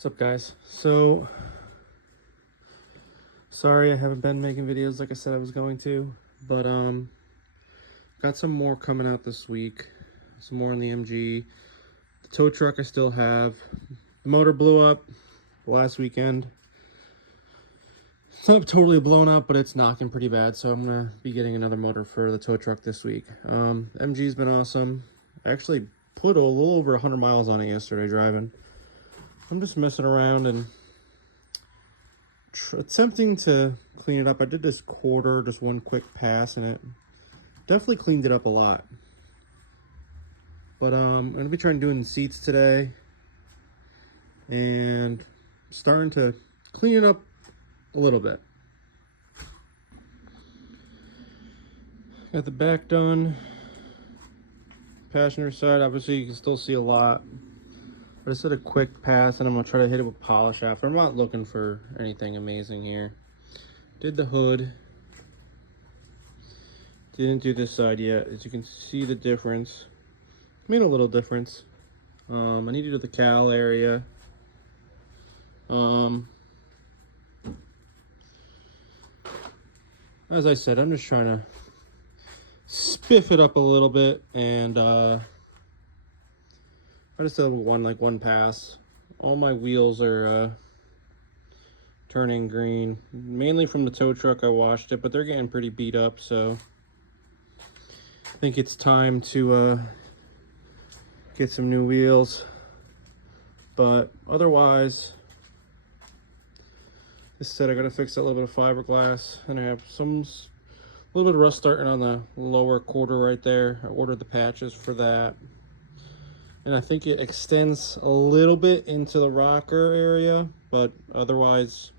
What's up, guys? So sorry I haven't been making videos like I said I was going to, but got some more coming out this week. Some more in the MG. The tow truck I still have. The motor blew up last weekend. It's not totally blown up, but it's knocking pretty bad, so I'm gonna be getting another motor for the tow truck this week. MG's been awesome. I actually put a little over 100 miles on it yesterday driving. I'm just messing around and attempting to clean it up. I did this quarter, just one quick pass, and it definitely cleaned it up a lot. But I'm gonna be trying doing seats today and starting to clean it up a little bit. Got the back done. Passenger side, obviously you can still see a lot. But I just did a quick pass and I'm gonna try to hit it with polish after. I'm not looking for anything amazing here. Did the hood. Didn't do this side yet. As you can see the difference. Made a little difference. I need to do the cowl area. As I said, I'm just trying to spiff it up a little bit, and I just did one pass. All my wheels are turning green, mainly from the tow truck. I washed it, but they're getting pretty beat up, so I think it's time to get some new wheels. But otherwise, this said I gotta fix that little bit of fiberglass, and I have a little bit of rust starting on the lower quarter right there. I ordered the patches for that. And I think it extends a little bit into the rocker area, but otherwise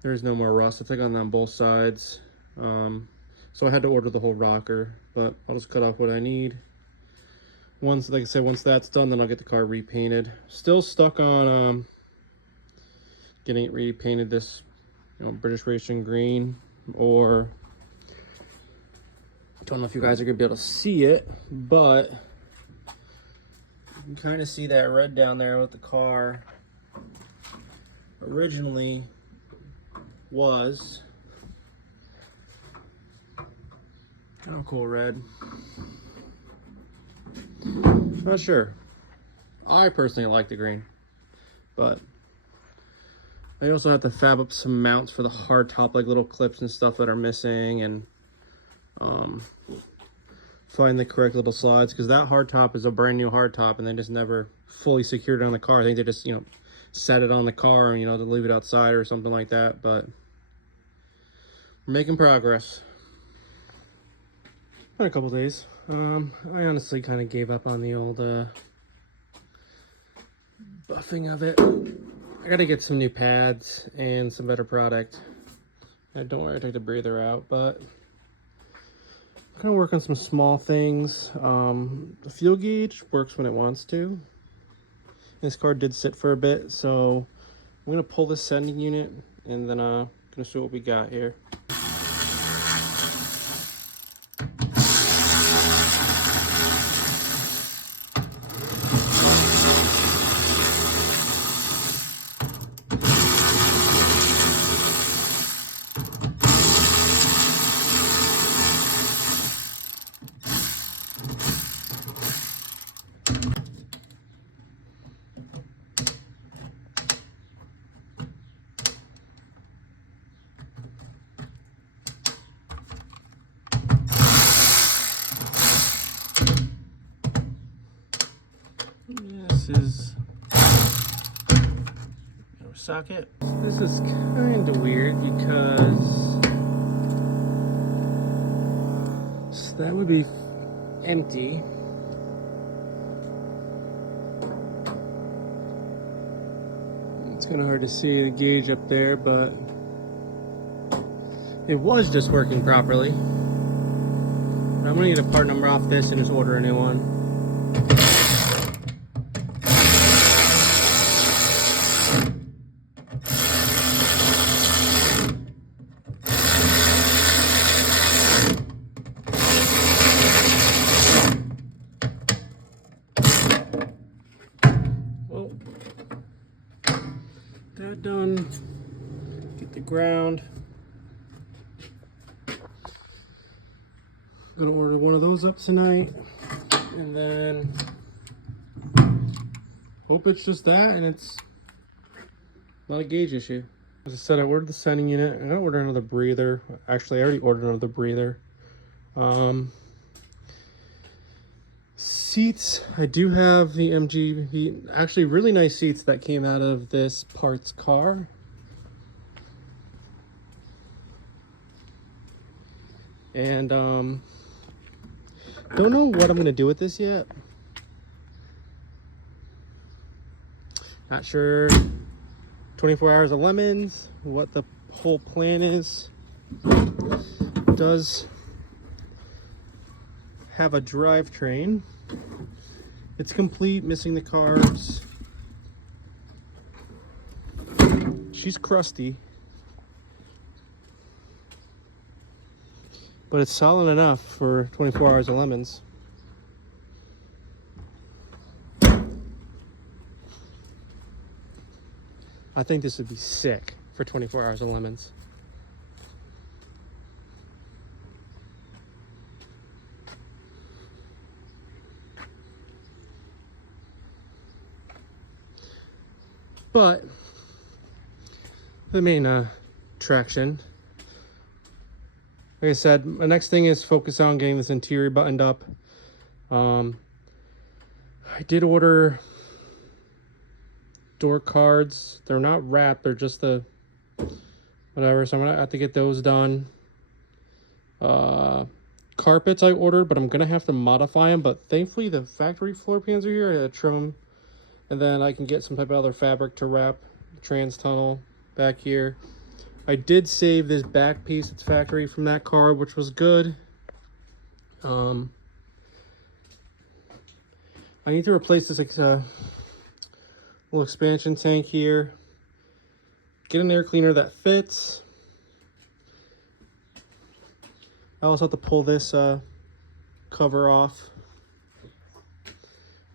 there's no more rust. I think on both sides. So I had to order the whole rocker, but I'll just cut off what I need. Once, like I said, once that's done, then I'll get the car repainted. Still stuck on getting it repainted this, British Racing green, or I don't know if you guys are gonna be able to see it, but you can kind of see that red down there with the car. Originally was kind of cool red. Not sure. I personally like the green, but I also have to fab up some mounts for the hard top, like little clips and stuff that are missing, and find the correct little slides, because that hard top is a brand new hard top and they just never fully secured it on the car. I think they just set it on the car and to leave it outside or something like that. But we're making progress. Been a couple days. I honestly kind of gave up on the old buffing of it. I gotta get some new pads and some better product. Don't worry, I took the breather out, but kind of work on some small things. The fuel gauge works when it wants to. This car did sit for a bit, so I'm gonna pull this sending unit and then gonna see what we got here. This is our socket. This is kind of weird because that would be empty. It's kind of hard to see the gauge up there, but it was just working properly. I'm gonna get a part number off this and just order a new one. in, get the ground. I'm gonna order one of those up tonight, and then hope it's just that and it's not a gauge issue. As I said, I ordered the sending unit. I'm gonna order another breather. Actually, I already ordered another breather. Seats, I do have the MG, actually really nice seats that came out of this parts car. And don't know what I'm gonna do with this yet. Not sure. 24 hours of lemons, what the whole plan is. Does have a drivetrain. It's complete, missing the carbs. She's crusty, but it's solid enough for 24 hours of lemons. I think this would be sick for 24 hours of lemons. But the main traction, like I said, my next thing is focus on getting this interior buttoned up. I did order door cards. They're not wrapped, they're just the whatever, so I'm gonna have to get those done. Carpets I ordered, but I'm gonna have to modify them, but thankfully the factory floor pans are here. I gotta trim them, and then I can get some type of other fabric to wrap the trans tunnel back here. I did save this back piece that's factory from that car, which was good. I need to replace this little expansion tank here, get an air cleaner that fits. I also have to pull this cover off.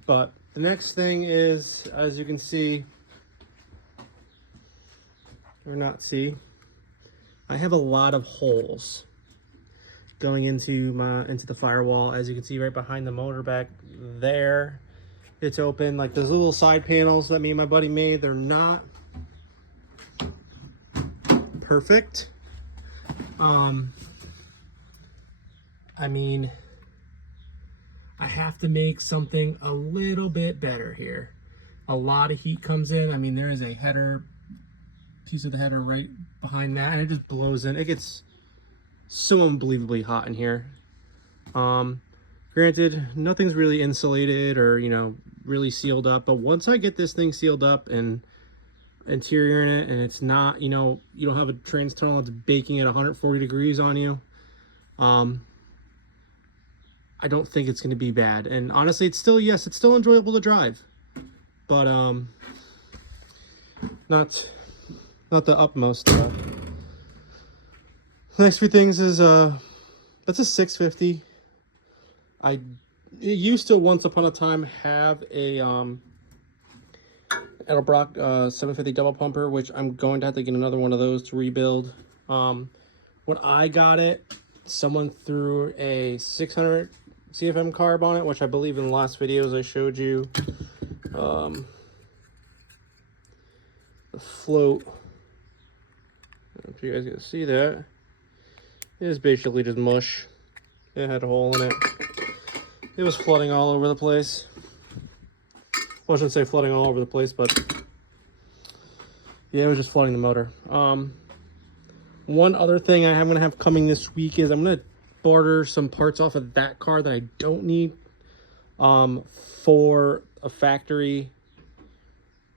But the next thing is, as you can see, or not see, I have a lot of holes going into the firewall. As you can see right behind the motor back there, it's open. Like those little side panels that me and my buddy made, they're not perfect. I mean, I have to make something a little bit better here. A lot of heat comes in. I mean, there is a header, piece of the header right behind that, and it just blows in. It gets so unbelievably hot in here. Granted, nothing's really insulated or, you know, really sealed up, but once I get this thing sealed up and interior in it, and it's not, you know, you don't have a trans tunnel that's baking at 140 degrees on you, I don't think it's going to be bad. And honestly, it's still, yes, it's still enjoyable to drive, but not the utmost. The next few things is that's a 650. It used to once upon a time have a Edelbrock 750 double pumper, which I'm going to have to get another one of those to rebuild. When I got it, someone threw a 600 CFM carb on it, which I believe in the last videos I showed you. The float, I don't know if you guys can see that. It is basically just mush. It had a hole in it. It was flooding all over the place. Well, I shouldn't say flooding all over the place, but yeah, it was just flooding the motor. One other thing I'm going to have coming this week is I'm going to barter some parts off of that car that I don't need for a factory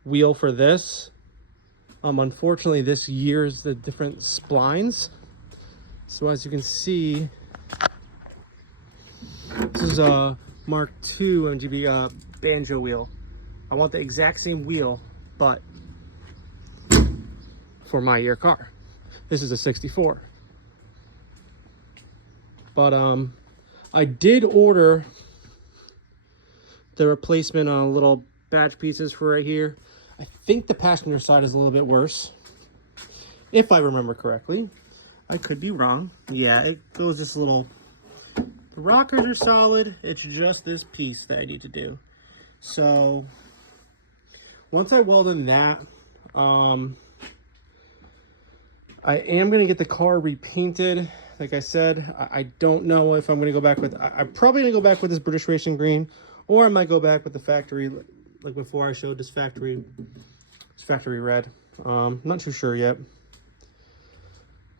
wheel for this. Unfortunately, this year's the different splines. So as you can see, this is a Mark II MGB banjo wheel. I want the exact same wheel, but for my year car. This is a 64. But I did order the replacement little badge pieces for right here. I think the passenger side is a little bit worse. if I remember correctly. I could be wrong. Yeah, it goes just a little. The rockers are solid. It's just this piece that I need to do. So once I weld in that, I am going to get the car repainted. Like I said, I don't know if I'm going to go back with... I'm probably going to go back with this British Racing Green, or I might go back with the factory, like before I showed this factory red. Not too sure yet.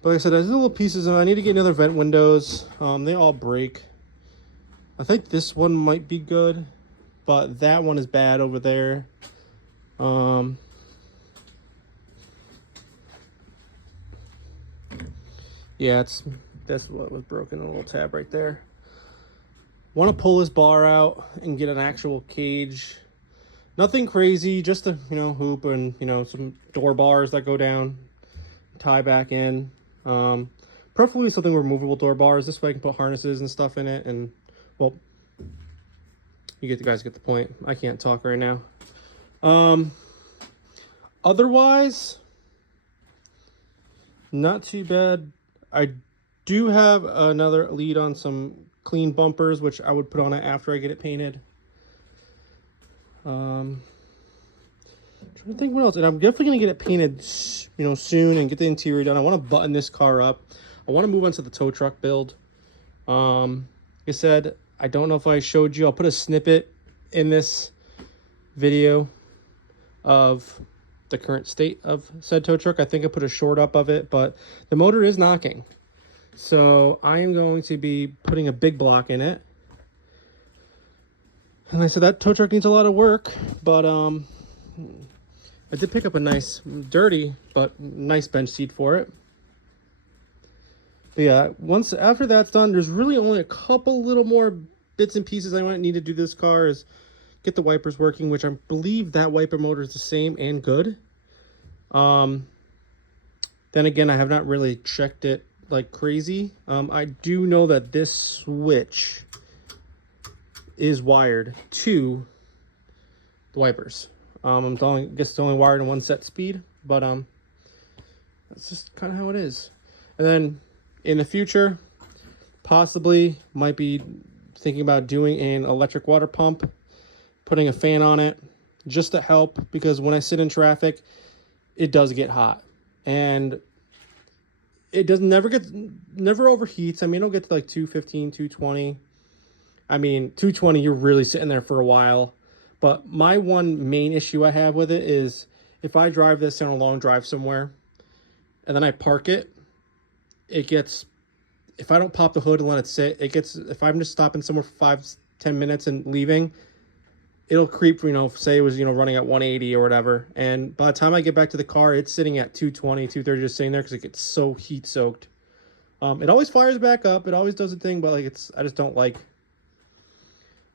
But like I said, there's little pieces, and I need to get another vent windows. They all break. I think this one might be good, but that one is bad over there. Yeah, that's what was broken, a little tab right there. Want to pull this bar out and get an actual cage. Nothing crazy, just a, you know, hoop and, you know, some door bars that go down, tie back in. Preferably something with removable door bars. This way I can put harnesses and stuff in it. And, well, you guys get the point. I can't talk right now. Otherwise, not too bad. I do have another lead on some clean bumpers, which I would put on it after I get it painted. Trying to think what else. And I'm definitely going to get it painted, you know, soon, and get the interior done. I want to button this car up. I want to move on to the tow truck build. Like I said, I don't know if I showed you. I'll put a snippet in this video of the current state of said tow truck. I think I put a short up of it, but the motor is knocking. So I am going to be putting a big block in it. And I said that tow truck needs a lot of work, but I did pick up a nice, dirty, but nice bench seat for it. But yeah, after that's done, there's really only a couple little more bits and pieces I might need to do this car. Is get the wipers working, which I believe that wiper motor is the same and good. Then again, I have not really checked it like crazy. I do know that this switch is wired to the wipers. I guess it's only wired in one set speed, but that's just kind of how it is. And then in the future, possibly might be thinking about doing an electric water pump, putting a fan on it just to help, because when I sit in traffic, it does get hot, and it never overheats. I mean, it'll get to like 215, 220. I mean, 220, you're really sitting there for a while. But my one main issue I have with it is if I drive this on a long drive somewhere and then I park it, it gets, if I don't pop the hood and let it sit, it gets, if I'm just stopping somewhere for 5-10 minutes and leaving, it'll creep, you know, say it was, you know, running at 180 or whatever. And by the time I get back to the car, it's sitting at 220, 230, just sitting there because it gets so heat soaked. It always fires back up. It always does a thing, but like I just don't like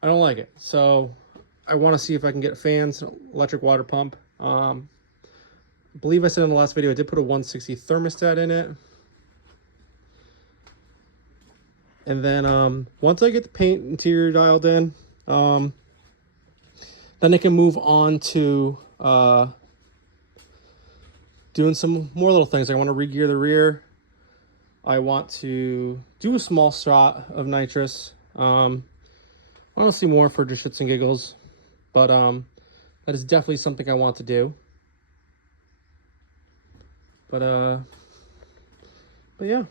it. So I want to see if I can get fans, electric water pump. I believe I said in the last video, I did put a 160 thermostat in it. And then once I get the paint interior dialed in, then I can move on to doing some more little things. I want to re-gear the rear. I want to do a small shot of nitrous. Honestly, more for just shits and giggles, but that is definitely something I want to do. But yeah.